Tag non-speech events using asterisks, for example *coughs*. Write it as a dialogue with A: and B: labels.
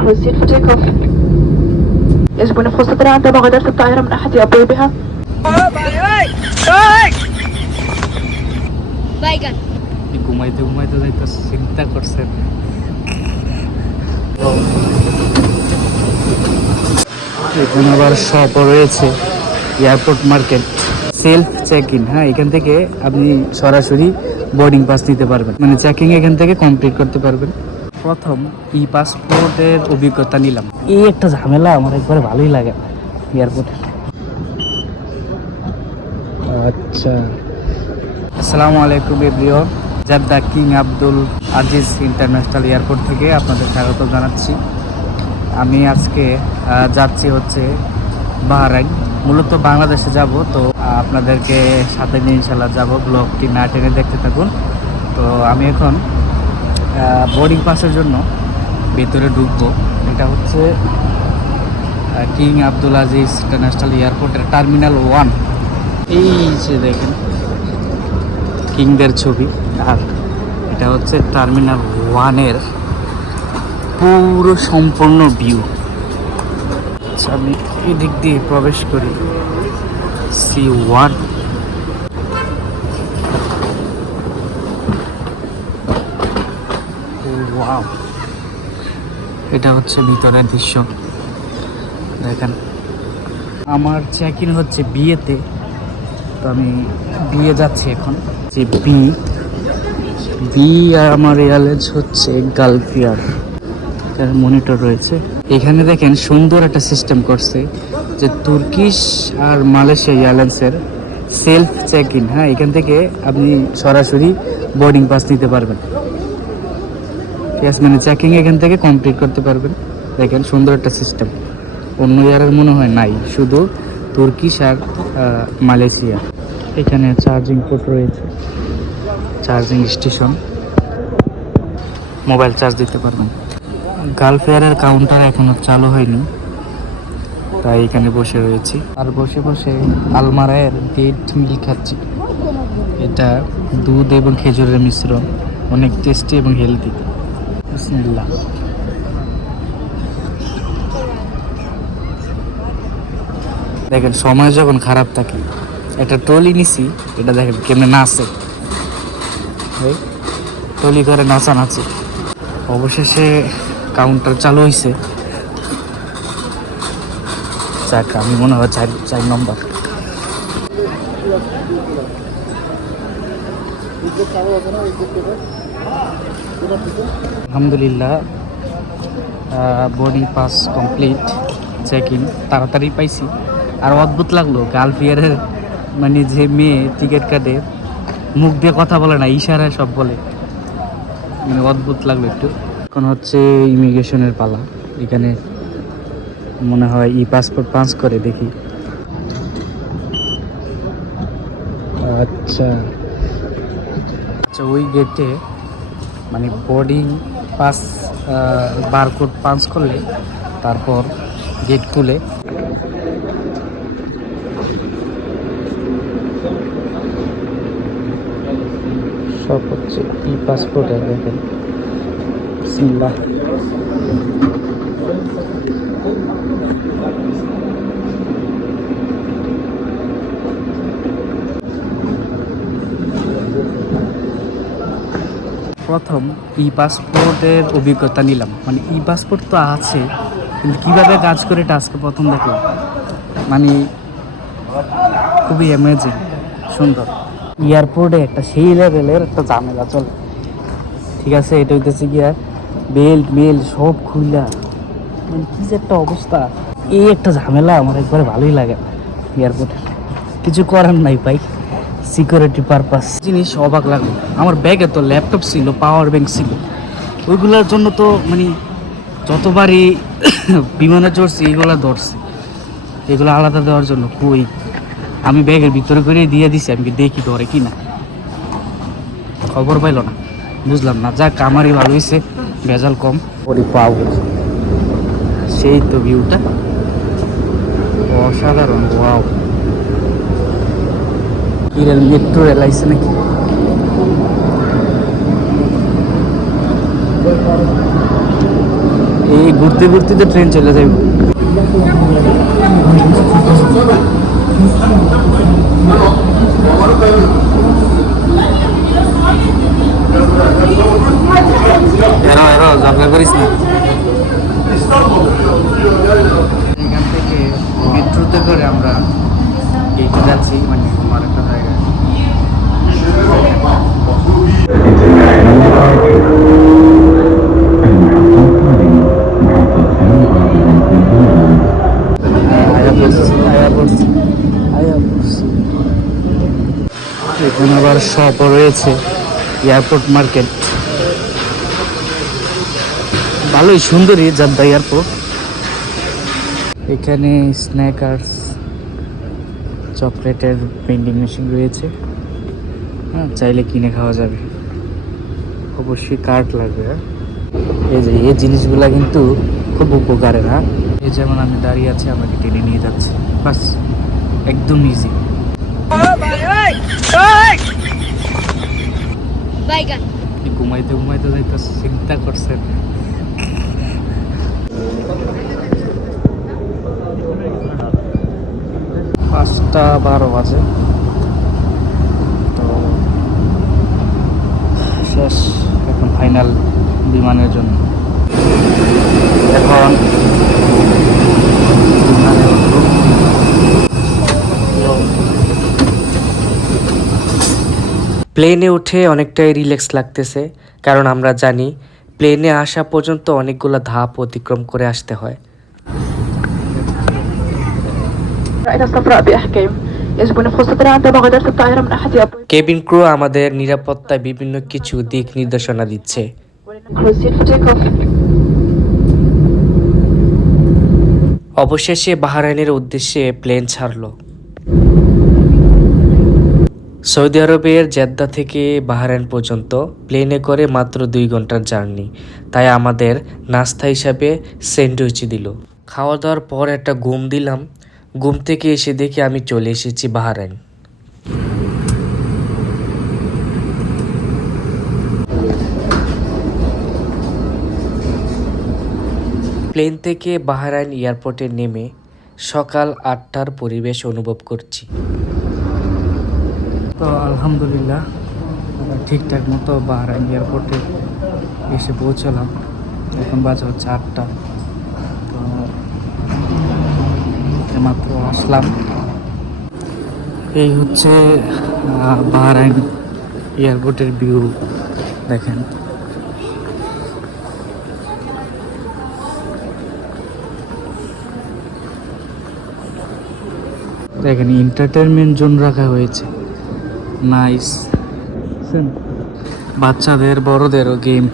A: كرسي التيك اوف يجب أن يفحص عندما غادرت الطائرة من أحد أبوابها
B: বাইগান
C: ঘুমাইতে ঘুমাইতে যাইতে চিন্তা করছেন এখানে আবার শপ রয়েছে airport market self check in হ্যাঁ এখান থেকে আপনি সরাসরি বোর্ডিং পাস নিতে পারবেন মানে চেকিং এখান থেকে কমপ্লিট করতে পারবেন প্রথম ই পাসপোর্টের অভিজ্ঞতা নিলাম। এই একটা ঝামেলা আমার একবারে ভালোই লাগে এয়ারপোর্টে আচ্ছা। আসসালামু আলাইকুম everyone Jeddah King Abdul Aziz International Airport থেকে আপনাদের স্বাগত জানাচ্ছি। আমি আজকে যাচ্ছি হচ্ছে বাহরাইন। মূলত বাংলাদেশে যাব তো আপনাদেরকে সাথে নিয়ে ইনশাল্লাহ যাব। ব্লগটি না টেনে দেখতে থাকুন। তো আমি এখন বোর্ডিং পাসের জন্য ভেতরে ঢুকবো। এটা হচ্ছে কিং আব্দুল আজিজ ইন্টারন্যাশনাল এয়ারপোর্টের টার্মিনাল ওয়ান এই যে দেখেন কিংদের ছবি। আর এটা হচ্ছে টার্মিনাল ওয়ানের পুরো সম্পূর্ণ ভিউ আচ্ছা আমি এদিক দিয়ে প্রবেশ করি। সি ওয়ান ওয়াও এটা হচ্ছে ভিতরের দৃশ্য। দেখেন। আমার চেক ইন হচ্ছে বিয়েতে। তো আমি বিয়ে যাচ্ছি এখন। যে বি বি আর আমার এয়ারলাইন্স হচ্ছে গালফিয়ার এটার মনিটর রয়েছে। এখানে দেখেন সুন্দর একটা সিস্টেম করছে যে তুর্কিশ আর মালয়েশিয়া এয়ারলাইন্সের সেলফ চেক ইন হ্যাঁ এখান থেকে আপনি সরাসরি বোর্ডিং পাস নিতে পারবেন। ইয়াস মানে চেকিং এখান থেকে কমপ্লিট করতে পারবেন। দেখেন, সুন্দর একটা সিস্টেম অন্য ইয়ারের মনে হয় নাই, শুধু তুর্কিশ আর মালয়েশিয়া। এখানে চার্জিং পোর্ট রয়েছে। চার্জিং স্টেশন মোবাইল চার্জ দিতে পারবেন। গালফ এয়ারের কাউন্টার এখনও চালু হয়নি। তাই এখানে বসে রয়েছি। আর বসে বসে আলমারায়ের ডেট মিল খাচ্ছি। এটা দুধ এবং খেজুরের মিশ্রণ। অনেক টেস্টি এবং হেলদি দেখেন, সময় যখন খারাপ থাকে, একটা ট্রলি নিছি, এটা দেখেন কেমনে নাচে। ট্রলি করে নাচা নাচে। অবশেষে কাউন্টার চালু হয়েছে যাক, আমি মনে হয় চার চার নম্বর আলহামদুলিল্লাহ boarding pass complete check in তাড়াতাড়ি পাইছি। আর অদ্ভুত লাগল গার্লফিয়ারের মানে যে মেয়ে টিকিট কাটে, মুখ দিয়ে কথা বলে না, ইশারায় সব বলে। মানে অদ্ভুত লাগল একটু। এখন হচ্ছে ইমিগ্রেশনের পালা। এখানে মনে হয় ই পাসপোর্ট পাঞ্চ করে, দেখি। আচ্ছা। আচ্ছা ওই গেটে মানে বোর্ডিং পাস বারকোড পাঞ্চ করলে তারপর গেট খুলে। সব হচ্ছে ই পাসপোর্ট দেখেন। বিসমিল্লাহ। প্রথম ই পাসপোর্টের অভিজ্ঞতা নিলাম। মানে ই পাসপোর্ট তো আছে, কিন্তু কীভাবে কাজ করে এটা আজকে প্রথম দেখলাম। মানে খুবই অ্যামেজিং সুন্দর। এয়ারপোর্টে একটা সেই লেভেলের একটা ঝামেলা চলে। ঠিক আছে, এটা হইতেছে গিয়া বেল্ট মেল সব খুইলা। মানে কি যে একটা অবস্থা। এই একটা ঝামেলা আমার একবারে ভালোই লাগে এয়ারপোর্টে কিছু করার নাই ভাই। সিকিউরিটি পারপাস জিনিস অবাক লাগল। আমার ব্যাগে তো ল্যাপটপ ছিল পাওয়ার ব্যাংক ছিল। ওইগুলোর জন্য তো মানে যতবারই *coughs* বিমানে চড়ছি, এইগুলো ধরছে। এগুলো আলাদা দেওয়ার জন্য কই? আমি ব্যাগের ভিতরে করে দিয়ে দিছি, আমি দেখি ধরে কি না খবর পাইলো না। বুঝলাম না। যাক, আমারই ভালো হয়েছে। ভেজাল কম। ওরে পাও। সেই তো ভিউটা অসাধারণ ওয়াও কি রেল মেট্রো রেল আইসে নাকি? এই ঘুরতে ঘুরতে তো ট্রেন চলে যাবে এরা এরা ঝগড়া করিস না এখান থেকে মেট্রোতে করে আমরা এইটা যাচ্ছি মানে আমার একটা জায়গায় আয়া পড়ছি আয়া পড়ছি আয়া পড়ছি এখানে আবার শপও রয়েছে, এয়ারপোর্ট মার্কেট। ভালোই সুন্দরই জাদ্দা এয়ারপোর্ট। এখানে স্ন্যাকার্স, চকলেটের পেন্ডিং মেশিন রয়েছে। হ্যাঁ চাইলে কিনে খাওয়া যাবে। অবশ্যই কার্ড লাগবে হ্যাঁ? এই যে, এই জিনিসগুলা কিন্তু খুব উপকারের হ্যাঁ। এই যেমন আমি দাঁড়িয়ে আছি, আমাকে টেনে নিয়ে যাচ্ছে। বাস, একদম ইজি ঘুমাইতে ঘুমাইতে যাইতে চিন্তা করছে। পাঁচটা বারো বাজে। তো শেষ এখন ফাইনাল বিমানের জন্য এখন বিমানে উঠবো।
D: প্লেনে উঠে অনেকটাই রিল্যাক্স লাগতেছে, কারণ আমরা জানি প্লেনে আসা পর্যন্ত অনেকগুলো ধাপ অতিক্রম করে আসতে হয়। কেবিন ক্রু আমাদের নিরাপত্তায় বিভিন্ন কিছু দিক নির্দেশনা দিচ্ছে। অবশেষে বাহারাইনের উদ্দেশ্যে প্লেন ছাড়লো। সৌদি আরবের জেদ্দা থেকে বাহরাইন পর্যন্ত প্লেনে করে মাত্র দুই ঘণ্টার জার্নি। তাই আমাদের নাস্তা হিসাবে স্যান্ডউইচ দিল। খাওয়া দাওয়ার পর একটা ঘুম দিলাম। ঘুম থেকে এসে দেখি আমি চলে এসেছি বাহরাইন। প্লেন থেকে বাহরাইন এয়ারপোর্টে নেমে সকাল আটটার পরিবেশ অনুভব করছি।
C: তো আলহামদুলিল্লাহ ঠিকঠাক মতো বাহরাইন এয়ারপোর্টে এসে পৌঁছলাম। এখন বাজে হচ্ছে আটটা। তো মাত্র আসলাম। এই হচ্ছে বাহরাইন এয়ারপোর্টের ভিউ, দেখেন। দেখেন এন্টারটেনমেন্ট জোন রাখা হয়েছে। নাইস বাচ্চাদের বড়দেরও গেম